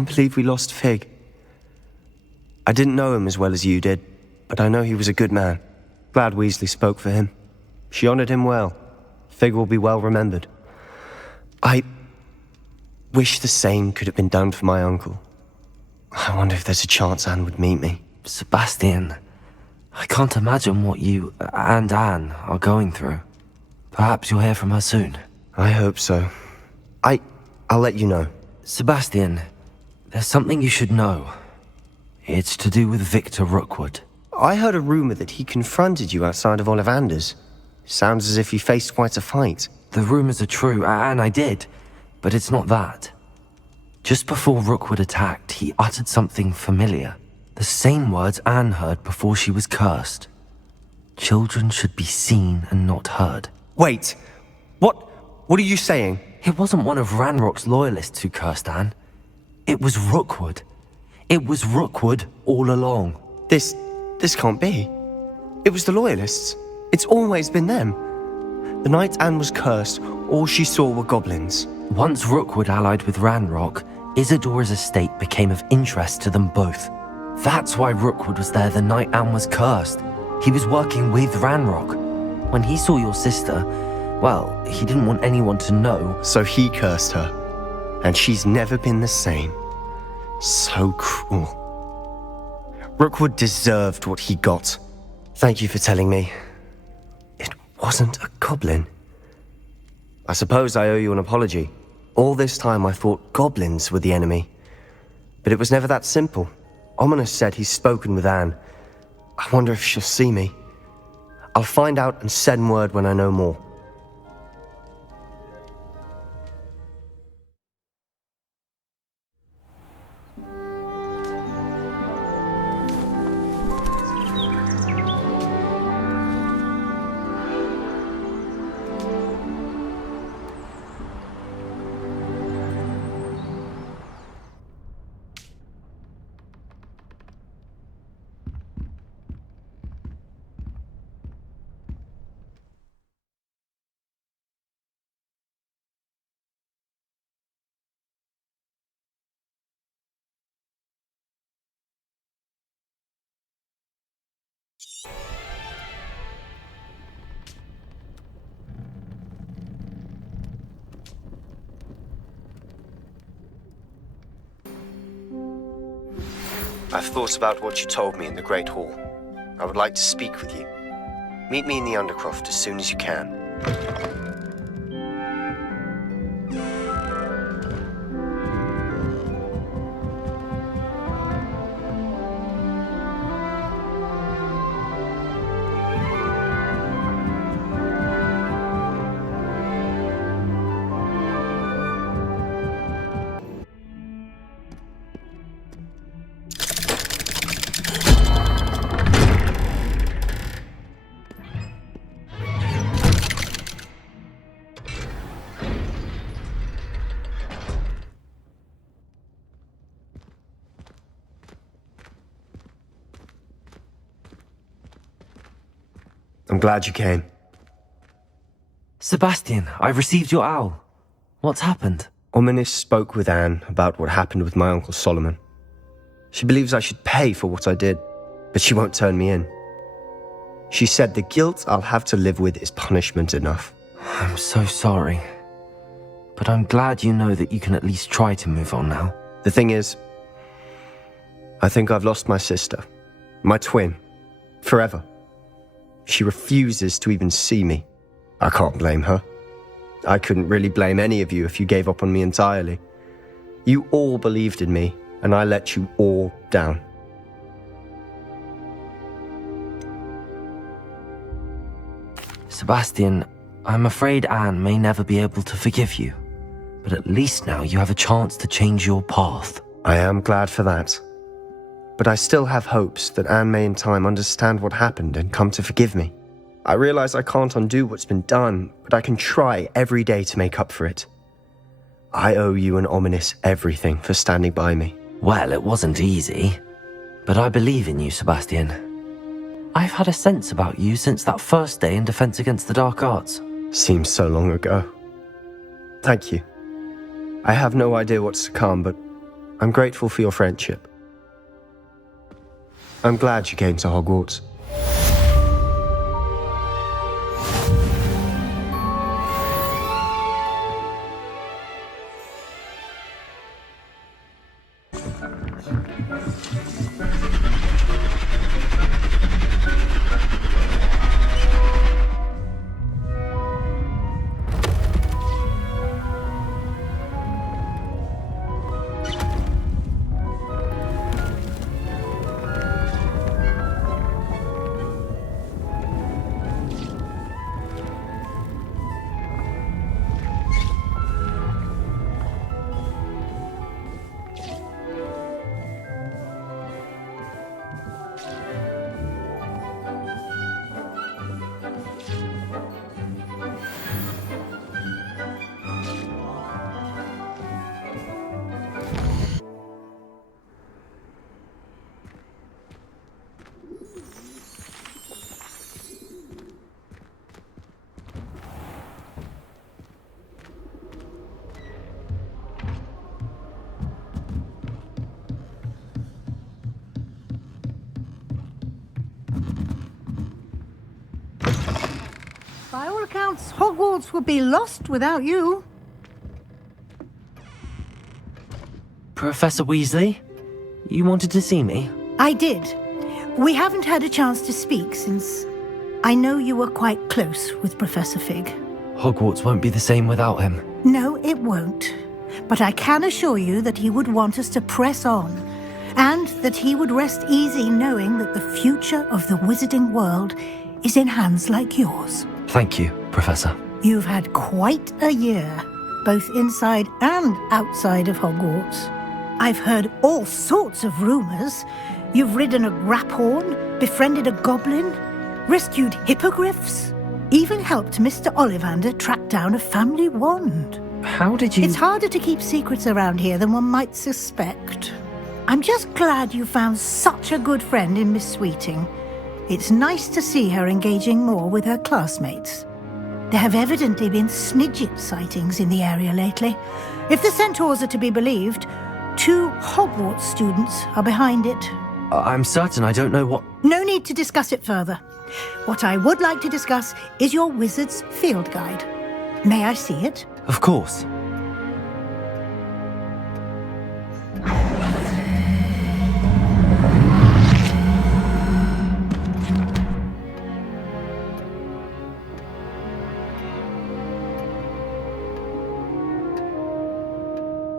can't believe we lost Fig. I didn't know him as well as you did, but I know he was a good man. Glad Weasley spoke for him. She honored him well. Fig will be well remembered. I wish the same could have been done for my uncle. I wonder if there's a chance Anne would meet me. Sebastian, I can't imagine what you and Anne are going through. Perhaps you'll hear from her soon. I hope so. I'll let you know. Sebastian, there's something you should know. It's to do with Victor Rookwood. I heard a rumor that he confronted you outside of Ollivander's. Sounds as if he faced quite a fight. The rumors are true, and I did, but it's not that. Just before Rookwood attacked, he uttered something familiar. The same words Anne heard before she was cursed. Children should be seen and not heard. Wait, what are you saying? It wasn't one of Ranrock's loyalists who cursed Anne. It was Rookwood. It was Rookwood all along. This can't be. It was the Loyalists. It's always been them. The night Anne was cursed, all she saw were goblins. Once Rookwood allied with Ranrock, Isadora's estate became of interest to them both. That's why Rookwood was there the night Anne was cursed. He was working with Ranrock. When he saw your sister, well, he didn't want anyone to know. So he cursed her. And she's never been the same. So cruel. Rookwood deserved what he got. Thank you for telling me. It wasn't a goblin. I suppose I owe you an apology. All this time I thought goblins were the enemy. But it was never that simple. Ominous said he's spoken with Anne. I wonder if she'll see me. I'll find out and send word when I know more. I've thought about what you told me in the Great Hall. I would like to speak with you. Meet me in the Undercroft as soon as you can. I'm glad you came. Sebastian, I received your owl. What's happened? Ominous spoke with Anne about what happened with my Uncle Solomon. She believes I should pay for what I did, but she won't turn me in. She said the guilt I'll have to live with is punishment enough. I'm so sorry. But I'm glad you know that you can at least try to move on now. The thing is, I think I've lost my sister, my twin, forever. She refuses to even see me. I can't blame her. I couldn't really blame any of you if you gave up on me entirely. You all believed in me, and I let you all down. Sebastian, I'm afraid Anne may never be able to forgive you. But at least now you have a chance to change your path. I am glad for that. But I still have hopes that Anne may in time understand what happened and come to forgive me. I realize I can't undo what's been done, but I can try every day to make up for it. I owe you and Ominous everything for standing by me. Well, it wasn't easy, but I believe in you, Sebastian. I've had a sense about you since that first day in Defense Against the Dark Arts. Seems so long ago. Thank you. I have no idea what's to come, but I'm grateful for your friendship. I'm glad you came to Hogwarts. By all accounts, Hogwarts would be lost without you. Professor Weasley, you wanted to see me? I did. We haven't had a chance to speak since I know you were quite close with Professor Fig. Hogwarts won't be the same without him. No, it won't. But I can assure you that he would want us to press on, and that he would rest easy knowing that the future of the wizarding world is in hands like yours. Thank you, Professor. You've had quite a year, both inside and outside of Hogwarts. I've heard all sorts of rumors. You've ridden a graphorn, befriended a goblin, rescued hippogriffs, even helped Mr. Ollivander track down a family wand. How did you... It's harder to keep secrets around here than one might suspect. I'm just glad you found such a good friend in Miss Sweeting. It's nice to see her engaging more with her classmates. There have evidently been Snidget sightings in the area lately. If the centaurs are to be believed, 2 Hogwarts students are behind it. I'm certain I don't know what... No need to discuss it further. What I would like to discuss is your wizard's field guide. May I see it? Of course.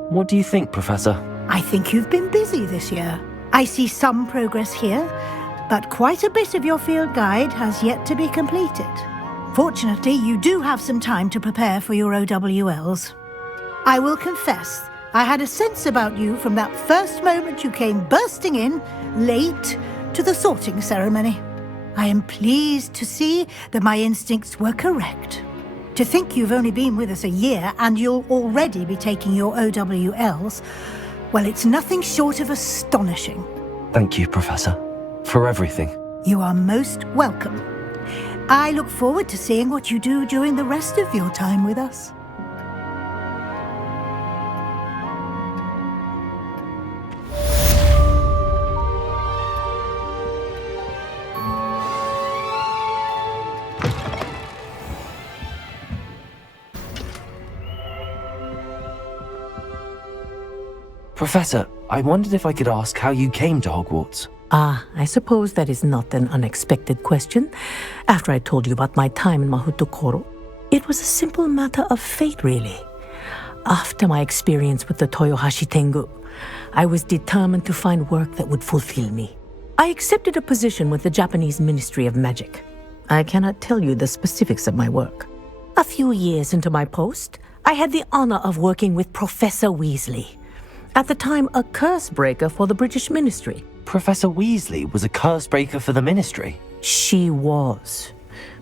What do you think, Professor? I think you've been busy this year. I see some progress here, but quite a bit of your field guide has yet to be completed. Fortunately, you do have some time to prepare for your O.W.L.s. I will confess, I had a sense about you from that first moment you came bursting in, late, to the sorting ceremony. I am pleased to see that my instincts were correct. To think you've only been with us a year and you'll already be taking your O.W.L.s, well, it's nothing short of astonishing. Thank you, Professor, for everything. You are most welcome. I look forward to seeing what you do during the rest of your time with us. Professor, I wondered if I could ask how you came to Hogwarts. I suppose that is not an unexpected question. After I told you about my time in Mahutokoro, it was a simple matter of fate, really. After my experience with the Toyohashi Tengu, I was determined to find work that would fulfill me. I accepted a position with the Japanese Ministry of Magic. I cannot tell you the specifics of my work. A few years into my post, I had the honor of working with Professor Weasley, at the time a curse breaker for the British Ministry. Professor Weasley was a curse breaker for the Ministry. She was.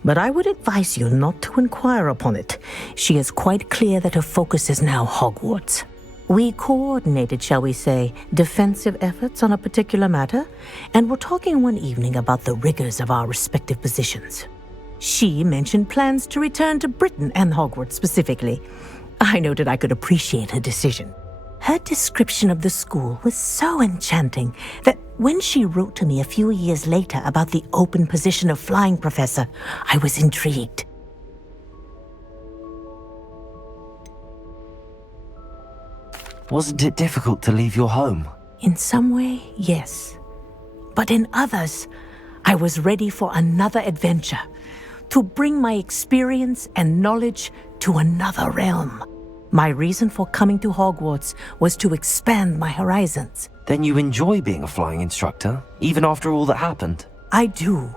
But I would advise you not to inquire upon it. She is quite clear that her focus is now Hogwarts. We coordinated, shall we say, defensive efforts on a particular matter, and were talking one evening about the rigors of our respective positions. She mentioned plans to return to Britain and Hogwarts specifically. I noted I could appreciate her decision. Her description of the school was so enchanting that when she wrote to me a few years later about the open position of flying professor, I was intrigued. Wasn't it difficult to leave your home? In some way, yes. But in others, I was ready for another adventure, to bring my experience and knowledge to another realm. My reason for coming to Hogwarts was to expand my horizons. Then you enjoy being a flying instructor, even after all that happened? I do.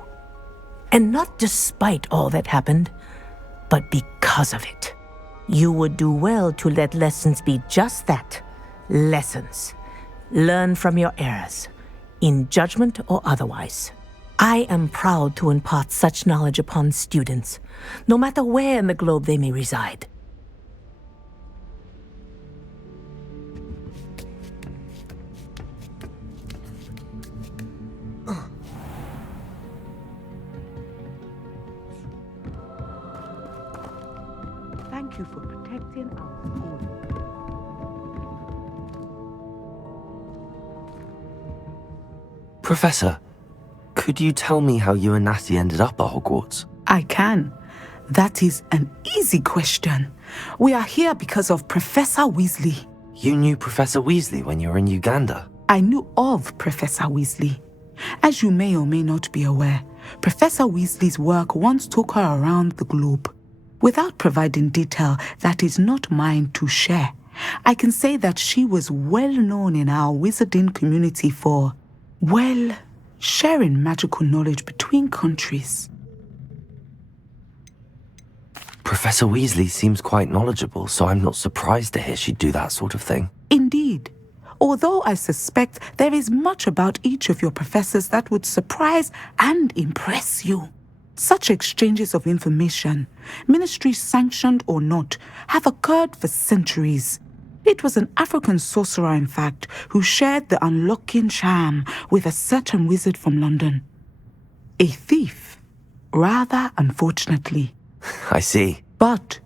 And not despite all that happened, but because of it. You would do well to let lessons be just that, lessons. Learn from your errors, in judgment or otherwise. I am proud to impart such knowledge upon students, no matter where in the globe they may reside. Thank you for protecting our school. Professor, could you tell me how you and Natty ended up at Hogwarts? I can. That is an easy question. We are here because of Professor Weasley. You knew Professor Weasley when you were in Uganda? I knew of Professor Weasley. As you may or may not be aware, Professor Weasley's work once took her around the globe. Without providing detail that is not mine to share, I can say that she was well known in our wizarding community for, well, sharing magical knowledge between countries. Professor Weasley seems quite knowledgeable, so I'm not surprised to hear she'd do that sort of thing. Indeed. Although I suspect there is much about each of your professors that would surprise and impress you. Such exchanges of information, ministry sanctioned or not, have occurred for centuries. It was an African sorcerer, in fact, who shared the unlocking charm with a certain wizard from London. A thief, rather unfortunately. I see. But,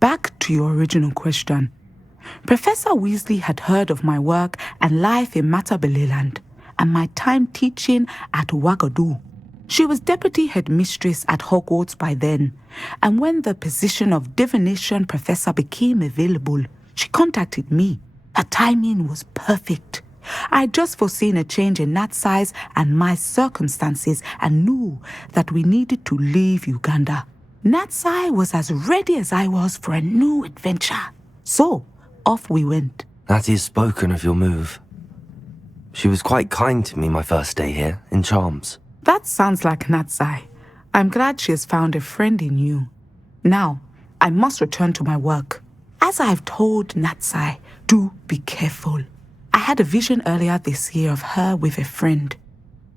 back to your original question. Professor Weasley had heard of my work and life in Matabeleland, and my time teaching at Ouagadougou. She was deputy headmistress at Hogwarts by then, and when the position of divination professor became available, she contacted me. Her timing was perfect. I had just foreseen a change in Nat's size and my circumstances and knew that we needed to leave Uganda. Natsai was as ready as I was for a new adventure. So, off we went. Natty's spoken of your move. She was quite kind to me my first day here, in Charms. That sounds like Natsai. I'm glad she has found a friend in you. Now, I must return to my work. As I've told Natsai, do be careful. I had a vision earlier this year of her with a friend,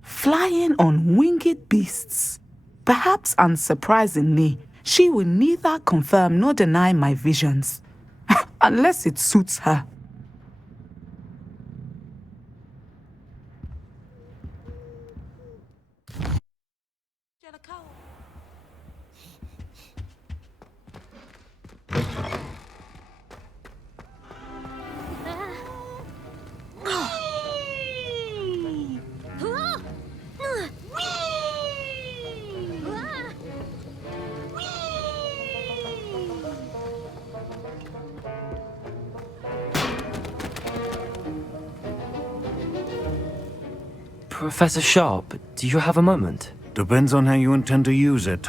flying on winged beasts. Perhaps unsurprisingly, she will neither confirm nor deny my visions, unless it suits her. Professor Sharp, do you have a moment? Depends on how you intend to use it.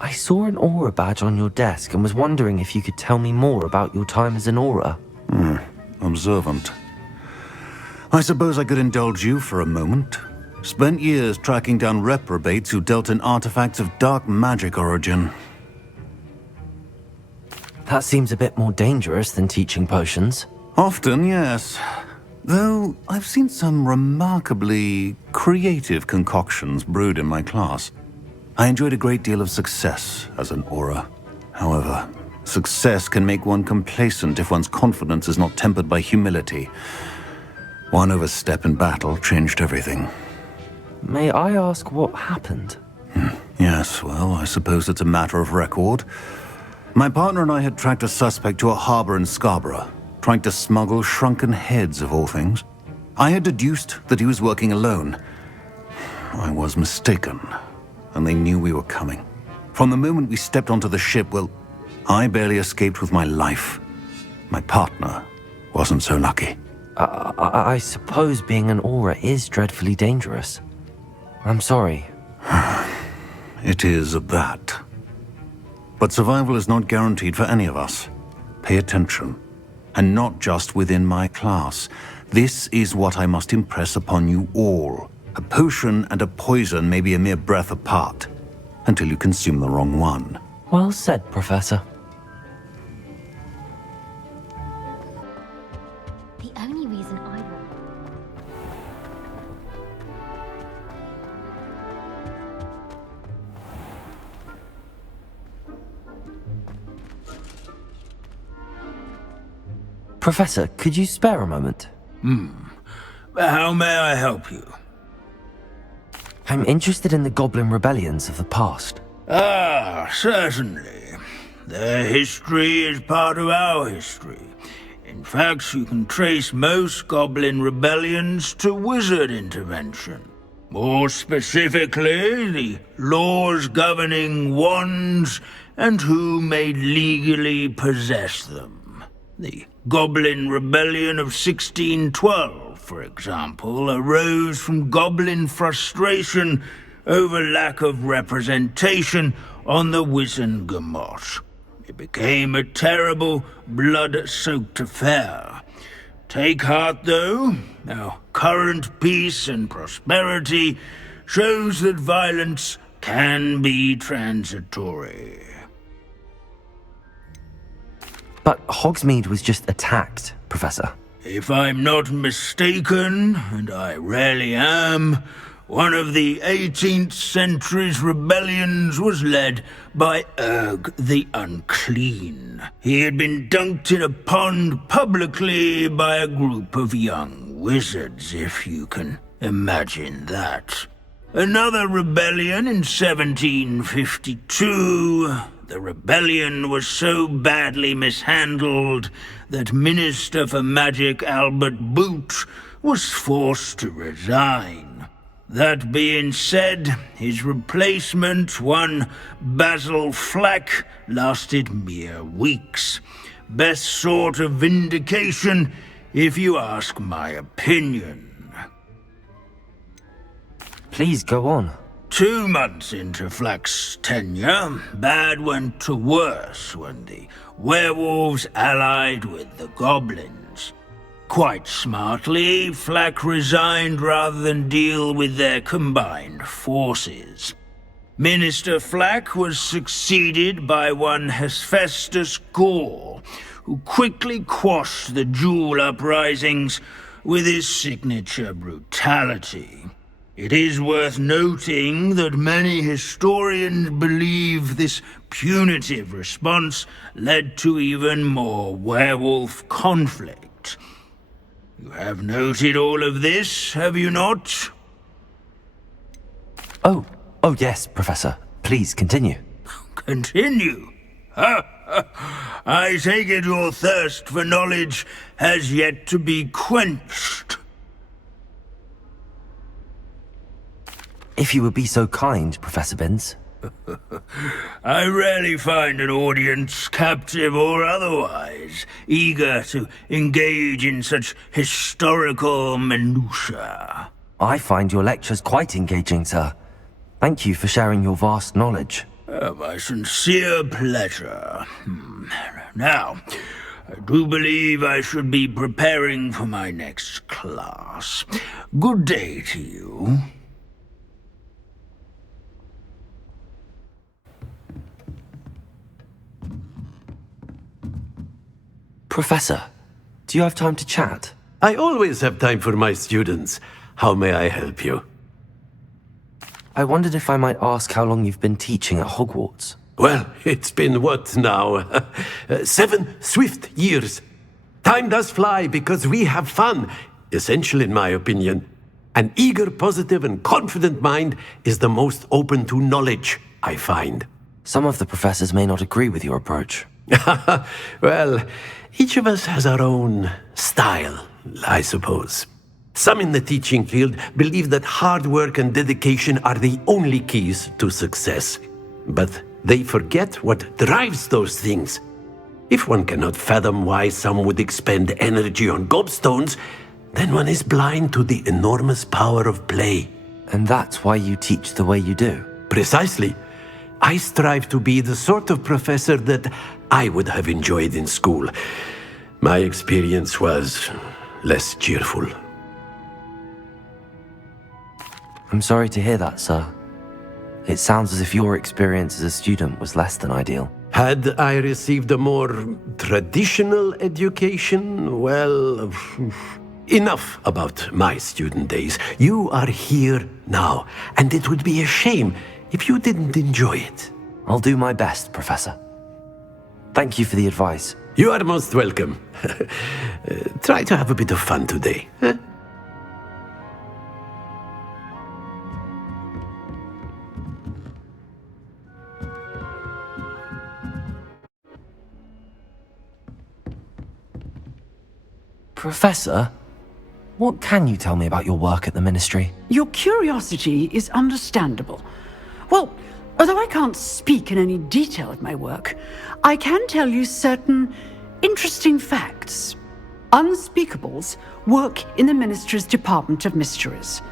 I saw an aura badge on your desk and was wondering if you could tell me more about your time as an aura. Observant. I suppose I could indulge you for a moment. Spent years tracking down reprobates who dealt in artifacts of dark magic origin. That seems a bit more dangerous than teaching potions. Often, yes. Though I've seen some remarkably creative concoctions brewed in my class. I enjoyed a great deal of success as an aura. However, success can make one complacent if one's confidence is not tempered by humility. One overstep in battle changed everything. May I ask what happened? Yes, well, I suppose it's a matter of record. My partner and I had tracked a suspect to a harbor in Scarborough, trying to smuggle shrunken heads of all things. I had deduced that he was working alone. I was mistaken, and they knew we were coming. From the moment we stepped onto the ship, well, I barely escaped with my life. My partner wasn't so lucky. I suppose being an Aura is dreadfully dangerous. I'm sorry. It is that. But survival is not guaranteed for any of us. Pay attention. And not just within my class. This is what I must impress upon you all. A potion and a poison may be a mere breath apart, until you consume the wrong one. Well said, Professor. The only reason I... Professor, could you spare a moment? How may I help you? I'm interested in the Goblin rebellions of the past. Ah, certainly. Their history is part of our history. In fact, you can trace most Goblin rebellions to wizard intervention. More specifically, the laws governing wands and who may legally possess them. The Goblin Rebellion of 1612, for example, arose from Goblin frustration over lack of representation on the Wizengamot. It became a terrible, blood-soaked affair. Take heart, though. Our current peace and prosperity shows that violence can be transitory. But Hogsmeade was just attacked, Professor. If I'm not mistaken, and I rarely am, one of the 18th century's rebellions was led by Urg the Unclean. He had been dunked in a pond publicly by a group of young wizards, if you can imagine that. Another rebellion in 1752... The rebellion was so badly mishandled that Minister for Magic Albert Boot was forced to resign. That being said, his replacement, one Basil Flack, lasted mere weeks. Best sort of vindication, if you ask my opinion. Please go on. 2 months into Flack's tenure, bad went to worse when the werewolves allied with the goblins. Quite smartly, Flack resigned rather than deal with their combined forces. Minister Flack was succeeded by one Hephaestus Gore, who quickly quashed the Jewel uprisings with his signature brutality. It is worth noting that many historians believe this punitive response led to even more werewolf conflict. You have noted all of this, have you not? Oh yes, Professor. Please continue. Continue? I take it your thirst for knowledge has yet to be quenched. If you would be so kind, Professor Binns. I rarely find an audience, captive or otherwise, eager to engage in such historical minutiae. I find your lectures quite engaging, sir. Thank you for sharing your vast knowledge. My sincere pleasure. Now, I do believe I should be preparing for my next class. Good day to you. Professor, do you have time to chat? I always have time for my students. How may I help you? I wondered if I might ask how long you've been teaching at Hogwarts. Well, it's been what now? 7 swift years. Time does fly because we have fun. Essential in my opinion. An eager, positive, and confident mind is the most open to knowledge, I find. Some of the professors may not agree with your approach. Well, each of us has our own style, I suppose. Some in the teaching field believe that hard work and dedication are the only keys to success. But they forget what drives those things. If one cannot fathom why some would expend energy on gobstones, then one is blind to the enormous power of play. And that's why you teach the way you do. Precisely. I strive to be the sort of professor that I would have enjoyed in school. My experience was less cheerful. I'm sorry to hear that, sir. It sounds as if your experience as a student was less than ideal. Had I received a more traditional education, well, enough about my student days. You are here now, and it would be a shame if you didn't enjoy it. I'll do my best, Professor. Thank you for the advice. You are most welcome. Try to have a bit of fun today. Huh? Professor, what can you tell me about your work at the Ministry? Your curiosity is understandable. Well, although I can't speak in any detail of my work, I can tell you certain interesting facts. Unspeakables work in the Ministry's Department of Mysteries.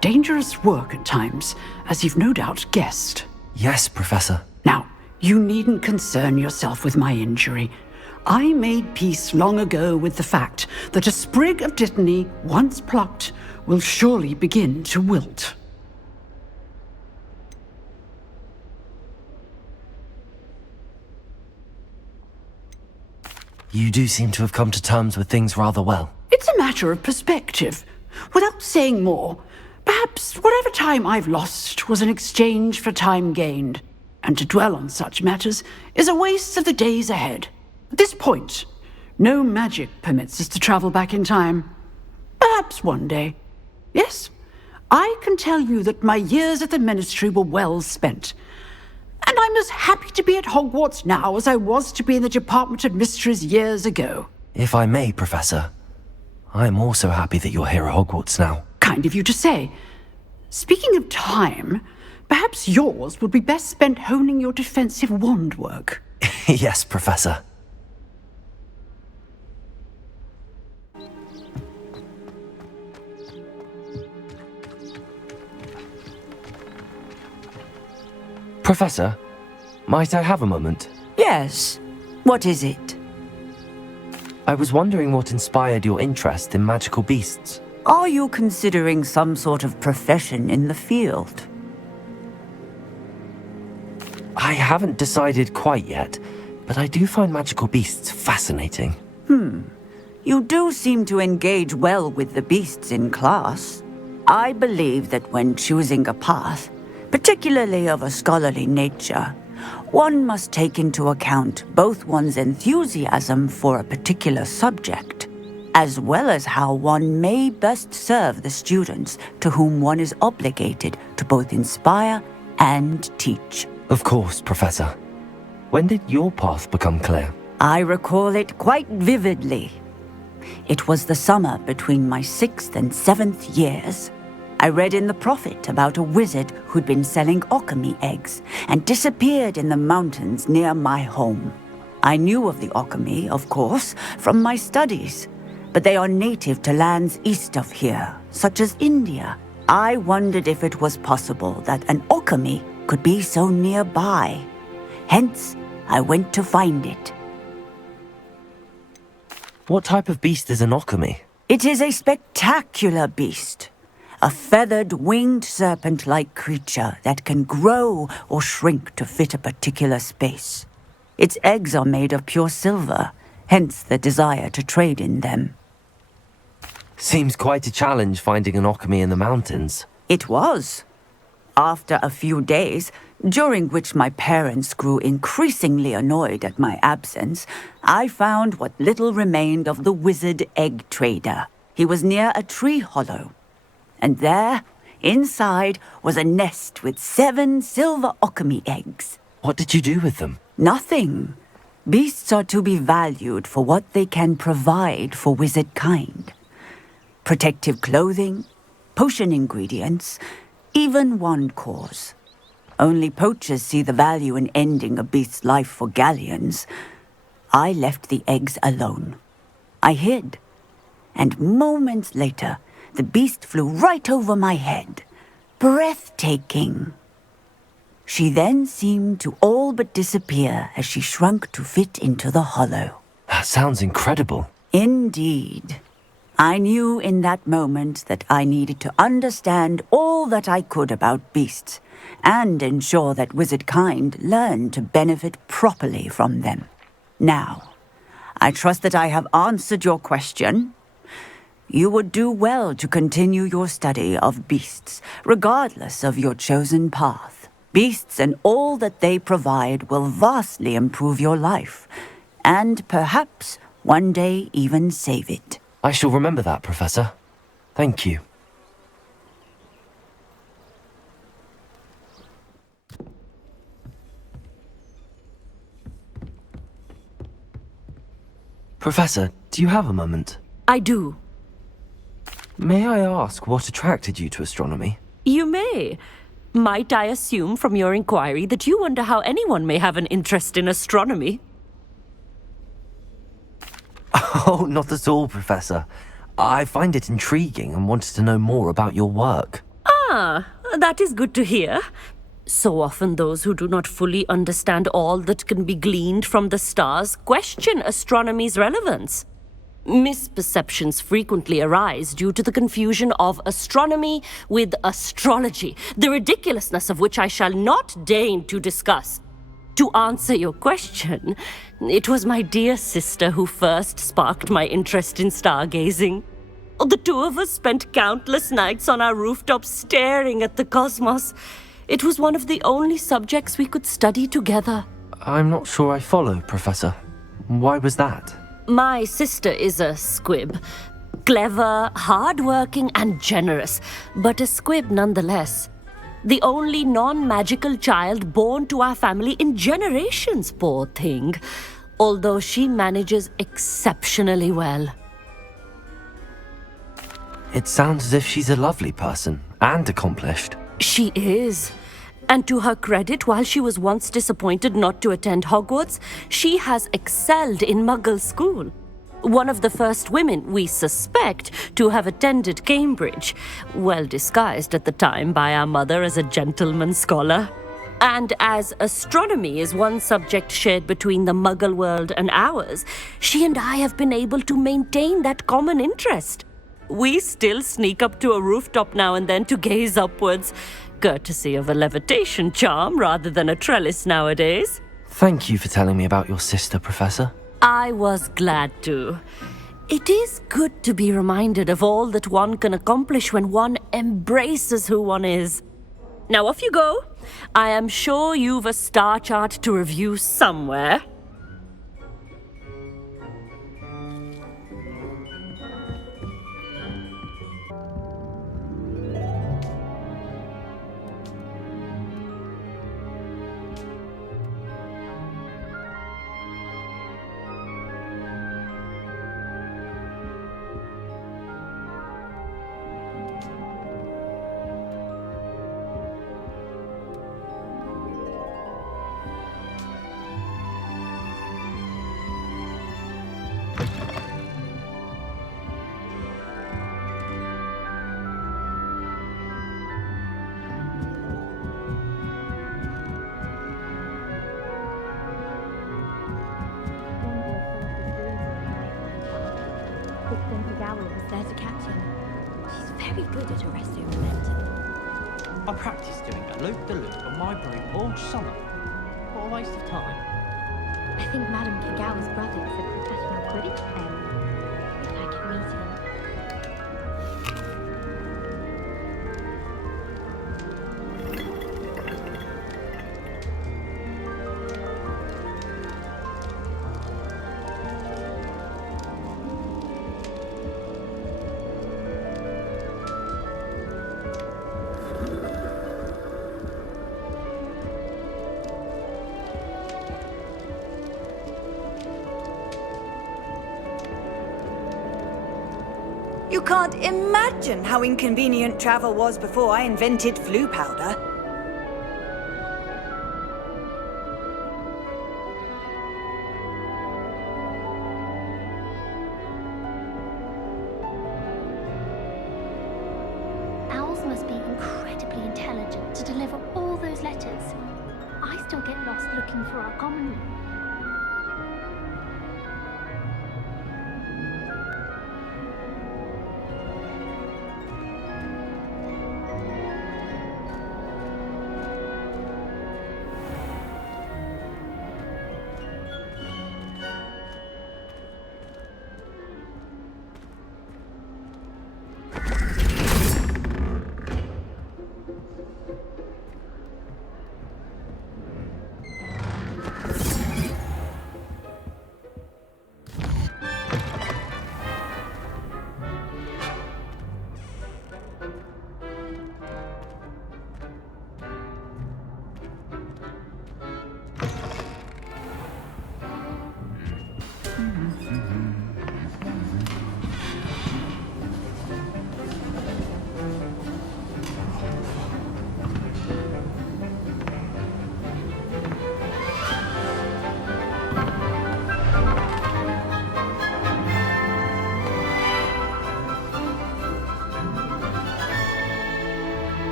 Dangerous work at times, as you've no doubt guessed. Yes, Professor. Now, you needn't concern yourself with my injury. I made peace long ago with the fact that a sprig of dittany, once plucked, will surely begin to wilt. You do seem to have come to terms with things rather well. It's a matter of perspective. Without saying more, perhaps whatever time I've lost was in exchange for time gained, and to dwell on such matters is a waste of the days ahead. At this point, no magic permits us to travel back in time. Perhaps one day. Yes, I can tell you that my years at the Ministry were well spent. And I'm as happy to be at Hogwarts now as I was to be in the Department of Mysteries years ago. If I may, Professor, I'm also happy that you're here at Hogwarts now. Kind of you to say. Speaking of time, perhaps yours would be best spent honing your defensive wand work. Yes, Professor. Professor, might I have a moment? Yes. What is it? I was wondering what inspired your interest in magical beasts. Are you considering some sort of profession in the field? I haven't decided quite yet, but I do find magical beasts fascinating. You do seem to engage well with the beasts in class. I believe that when choosing a path, particularly of a scholarly nature, one must take into account both one's enthusiasm for a particular subject, as well as how one may best serve the students to whom one is obligated to both inspire and teach. Of course, Professor. When did your path become clear? I recall it quite vividly. It was the summer between my 6th and 7th years. I read in the Prophet about a wizard who'd been selling alchemy eggs and disappeared in the mountains near my home. I knew of the alchemy, of course, from my studies, but they are native to lands east of here, such as India. I wondered if it was possible that an alchemy could be so nearby. Hence, I went to find it. What type of beast is an alchemy? It is a spectacular beast. A feathered, winged serpent-like creature that can grow or shrink to fit a particular space. Its eggs are made of pure silver, hence the desire to trade in them. Seems quite a challenge finding an alchemy in the mountains. It was. After a few days, during which my parents grew increasingly annoyed at my absence, I found what little remained of the wizard egg trader. He was near a tree hollow. And there, inside, was a nest with 7 silver alchemy eggs. What did you do with them? Nothing. Beasts are to be valued for what they can provide for wizard kind. Protective clothing, potion ingredients, even wand cores. Only poachers see the value in ending a beast's life for galleons. I left the eggs alone. I hid. And moments later, the beast flew right over my head. Breathtaking. She then seemed to all but disappear as she shrunk to fit into the hollow. That sounds incredible. Indeed. I knew in that moment that I needed to understand all that I could about beasts and ensure that wizard kind learned to benefit properly from them. Now, I trust that I have answered your question. You would do well to continue your study of beasts, regardless of your chosen path. Beasts and all that they provide will vastly improve your life, and perhaps one day even save it. I shall remember that, Professor. Thank you. Professor, do you have a moment? I do. May I ask what attracted you to astronomy? You may. Might I assume from your inquiry that you wonder how anyone may have an interest in astronomy? Oh, not at all, Professor. I find it intriguing and wanted to know more about your work. Ah, that is good to hear. So often those who do not fully understand all that can be gleaned from the stars question astronomy's relevance. Misperceptions frequently arise due to the confusion of astronomy with astrology, the ridiculousness of which I shall not deign to discuss. To answer your question, it was my dear sister who first sparked my interest in stargazing. The two of us spent countless nights on our rooftops staring at the cosmos. It was one of the only subjects we could study together. I'm not sure I follow, Professor. Why was that? My sister is a squib. Clever, hard-working, and generous, but a squib nonetheless. The only non-magical child born to our family in generations, poor thing. Although she manages exceptionally well. It sounds as if she's a lovely person and accomplished. She is. And to her credit, while she was once disappointed not to attend Hogwarts, she has excelled in Muggle school. One of the first women, we suspect, to have attended Cambridge, well disguised at the time by our mother as a gentleman scholar. And as astronomy is one subject shared between the Muggle world and ours, she and I have been able to maintain that common interest. We still sneak up to a rooftop now and then to gaze upwards, courtesy of a levitation charm rather than a trellis nowadays. Thank you for telling me about your sister, Professor. I was glad to. It is good to be reminded of all that one can accomplish when one embraces who one is. Now off you go. I am sure you've a star chart to review somewhere. There to catch him. She's very good at arresting momentum. I practiced doing a loop-the-loop on my broom all summer. What a waste of time. I think Madame Kagawa's brother is a professional Quidditch player. If I could meet him. You can't imagine how inconvenient travel was before I invented flu powder. Owls must be incredibly intelligent to deliver all those letters. I still get lost looking for our common room.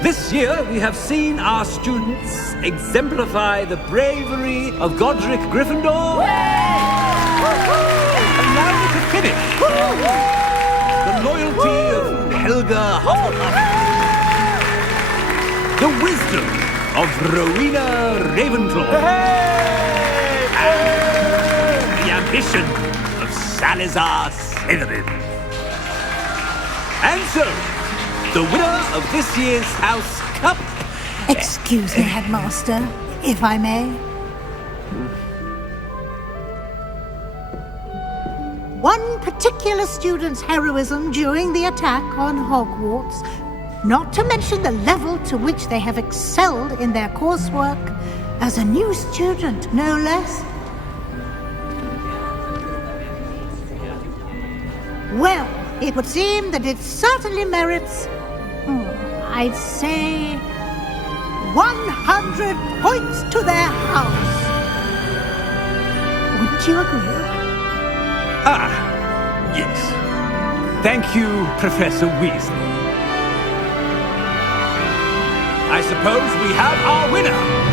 This year, we have seen our students exemplify the bravery of Godric Gryffindor. And now we can finish. The loyalty of Helga Hufflepuff. The wisdom of Rowena Ravenclaw. And the ambition of Salazar Slytherin. And so, the winner of this year's House Cup... Excuse me, Headmaster, if I may. One particular student's heroism during the attack on Hogwarts, not to mention the level to which they have excelled in their coursework, as a new student, no less. Well, it would seem that it certainly merits... I'd say 100 points to their house. Wouldn't you agree? Ah, yes. Thank you, Professor Weasley. I suppose we have our winner.